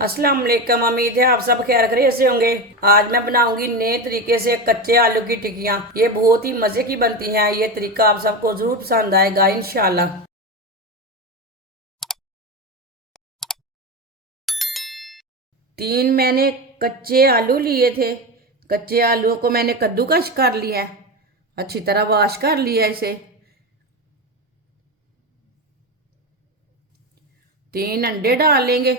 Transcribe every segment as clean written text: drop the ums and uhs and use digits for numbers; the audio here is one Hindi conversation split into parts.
अस्सलाम वालेकुम। उम्मीद है आप सब खैर खैरियत से होंगे। आज मैं बनाऊंगी नए तरीके से कच्चे आलू की टिक्कियाँ। ये बहुत ही मजे की बनती हैं। ये तरीका आप सबको जरूर पसंद आएगा इंशाल्लाह। 3 मैंने कच्चे आलू लिए थे। कच्चे आलूओं को मैंने कद्दूकश कर लिया है, अच्छी तरह वॉश कर लिया इसे। 3 अंडे डाल लेंगे।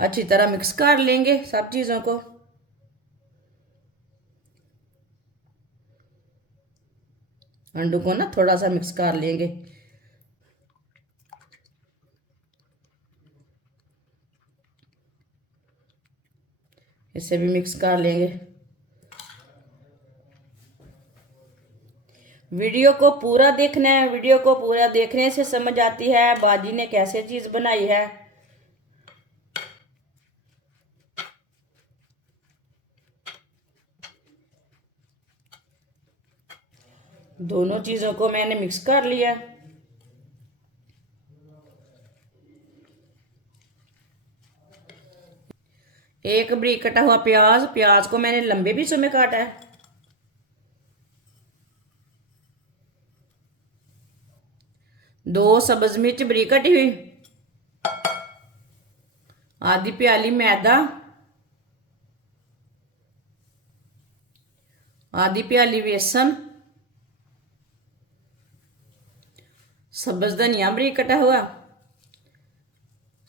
अच्छी तरह मिक्स कर लेंगे सब चीज़ों को। अंडों को ना थोड़ा सा मिक्स कर लेंगे। इसे भी मिक्स कर लेंगे। वीडियो को पूरा देखना है। वीडियो को पूरा देखने से समझ आती है बाजी ने कैसे चीज़ बनाई है। दोनों चीज़ों को मैंने मिक्स कर लिया। एक बारीक कटा हुआ प्याज, प्याज को मैंने लंबे पीसों में काटा है। दो सब्ज मिर्च बारीक कटी हुई। आधी प्याली मैदा। आधी प्याली बेसन। सब्ज धनिया बारीक कटा हुआ।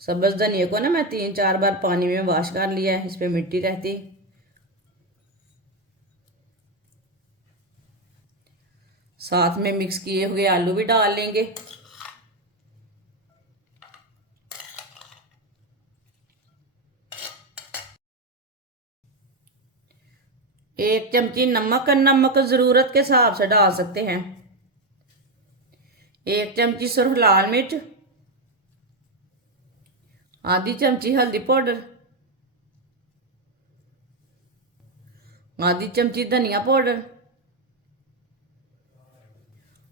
सब्ज धनिया को ना मैं 3-4 बार पानी में वॉश कर लिया है, इस पे मिट्टी रहती। साथ में मिक्स किए हुए आलू भी डाल लेंगे। एक चमची नमक, नमक जरूरत के हिसाब से डाल सकते हैं। एक चमची सुरख लाल मिर्च। आधी चमची हल्दी पाउडर। आधी चमची धनिया पाउडर।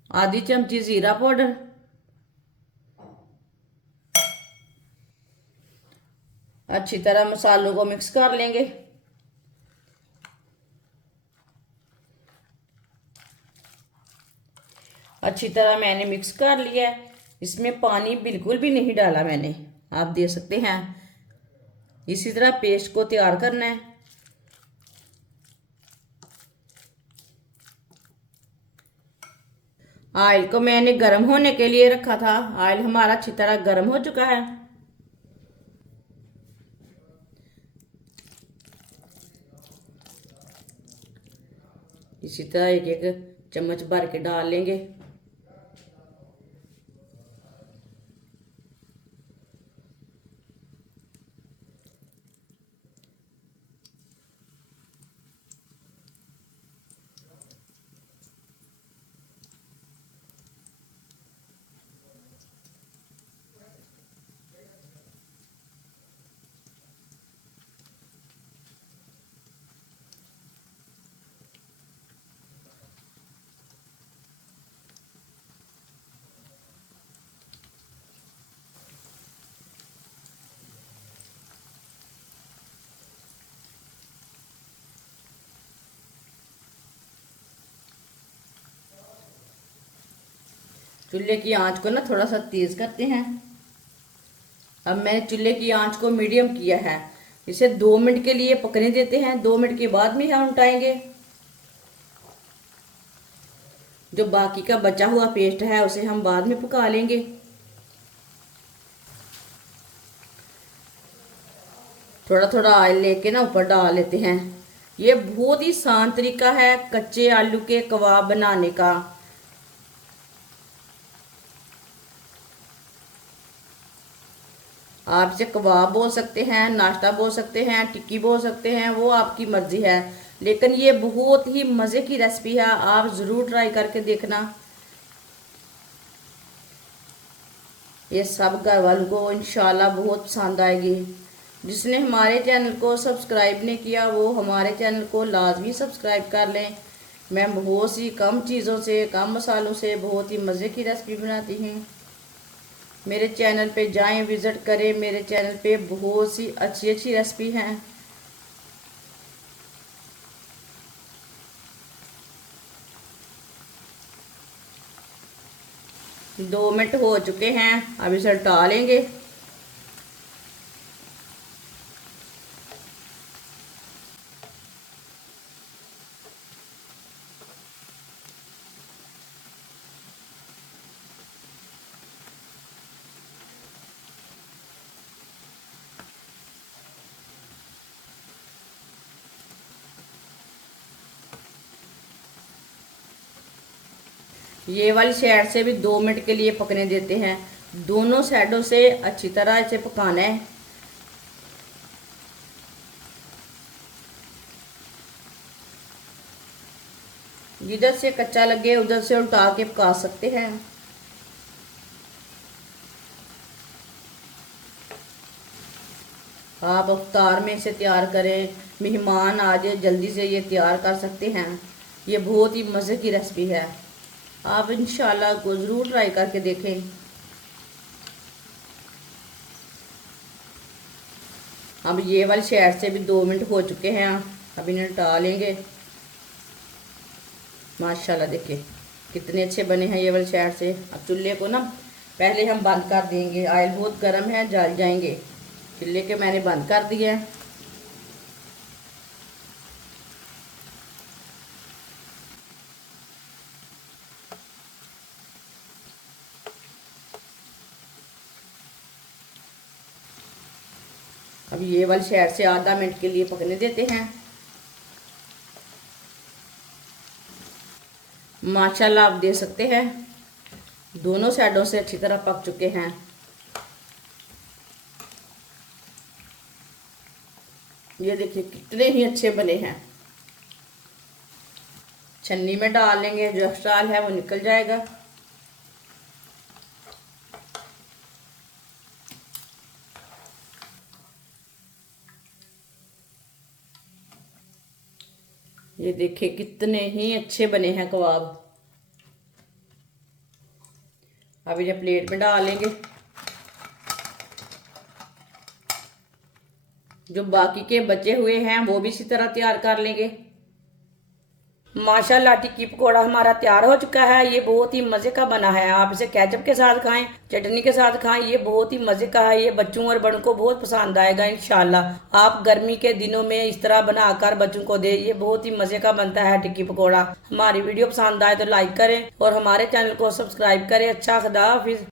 आधी चमची जीरा पाउडर। अच्छी तरह मसालों को मिक्स कर लेंगे। अच्छी तरह मैंने मिक्स कर लिया है। इसमें पानी बिल्कुल भी नहीं डाला मैंने, आप दे सकते हैं। इसी तरह पेस्ट को तैयार करना है। ऑयल को मैंने गर्म होने के लिए रखा था। ऑयल हमारा अच्छी तरह गर्म हो चुका है। इसी तरह एक एक चम्मच भर के डाल लेंगे। चूल्हे की आंच को ना थोड़ा सा तेज करते हैं। अब मैंने चूल्हे की आंच को मीडियम किया है। इसे 2 मिनट के लिए पकने देते हैं। 2 मिनट के बाद में हम उठाएंगे। जो बाकी का बचा हुआ पेस्ट है उसे हम बाद में पका लेंगे। थोड़ा थोड़ा ऑयल लेके ना ऊपर डाल लेते हैं। ये बहुत ही आसान तरीका है कच्चे आलू के कबाब बनाने का। आप इसे कबाब बोल सकते हैं, नाश्ता बोल सकते हैं, टिक्की बोल सकते हैं, वो आपकी मर्जी है। लेकिन ये बहुत ही मज़े की रेसिपी है, आप ज़रूर ट्राई करके देखना। ये सब घर वालों को इंशाल्लाह बहुत पसंद आएगी। जिसने हमारे चैनल को सब्सक्राइब नहीं किया वो हमारे चैनल को लाजमी सब्सक्राइब कर लें। मैं बहुत सी कम चीज़ों से, कम मसालों से बहुत ही मज़े की रेसिपी बनाती हूँ। मेरे चैनल पे जाएं, विज़िट करें। मेरे चैनल पे बहुत सी अच्छी अच्छी रेसिपी हैं। 2 मिनट हो चुके हैं, अब इसे हटा लेंगे। ये वाली साइड से भी 2 मिनट के लिए पकने देते हैं। दोनों साइडों से अच्छी तरह इसे पकाना है। जिधर से कच्चा लगे उधर से उल्टा के पका सकते हैं। आप अफ्तार में इसे तैयार करें, मेहमान आ जाए जल्दी से ये तैयार कर सकते हैं। ये बहुत ही मज़े की रेसिपी है, आप इंशाल्लाह को ज़रूर ट्राई करके देखें। अब ये वाली साइड से भी 2 मिनट हो चुके हैं, अब इन्हें हटा लेंगे। माशाल्लाह देखिए कितने अच्छे बने हैं ये वाली साइड से। अब चूल्हे को ना पहले हम बंद कर देंगे, ऑयल बहुत गर्म है, जल जाएंगे। चूल्हे के मैंने बंद कर दिया है। अब ये वाली साइड से आधा मिनट के लिए पकने देते हैं। माशाल्लाह आप देख सकते हैं दोनों साइडों से अच्छी तरह पक चुके हैं। ये देखिए कितने ही अच्छे बने हैं। छन्नी में डाल लेंगे, जो एक्स्ट्रा ऑयल है वो निकल जाएगा। ये देखिए कितने ही अच्छे बने हैं कबाब। अब इन्हें प्लेट में डाल लेंगे। जो बाकी के बचे हुए हैं वो भी इसी तरह तैयार कर लेंगे। माशाल्लाह टिक्की पकौड़ा हमारा तैयार हो चुका है। ये बहुत ही मज़े का बना है। आप इसे केचप के साथ खाएं, चटनी के साथ खाएं, ये बहुत ही मज़े का है। ये बच्चों और बड़ों को बहुत पसंद आएगा इंशाल्लाह। आप गर्मी के दिनों में इस तरह बनाकर बच्चों को दे, ये बहुत ही मज़े का बनता है टिक्की पकौड़ा। हमारी वीडियो पसंद आए तो लाइक करें और हमारे चैनल को सब्सक्राइब करें। अच्छा, खुदा हाफिज़।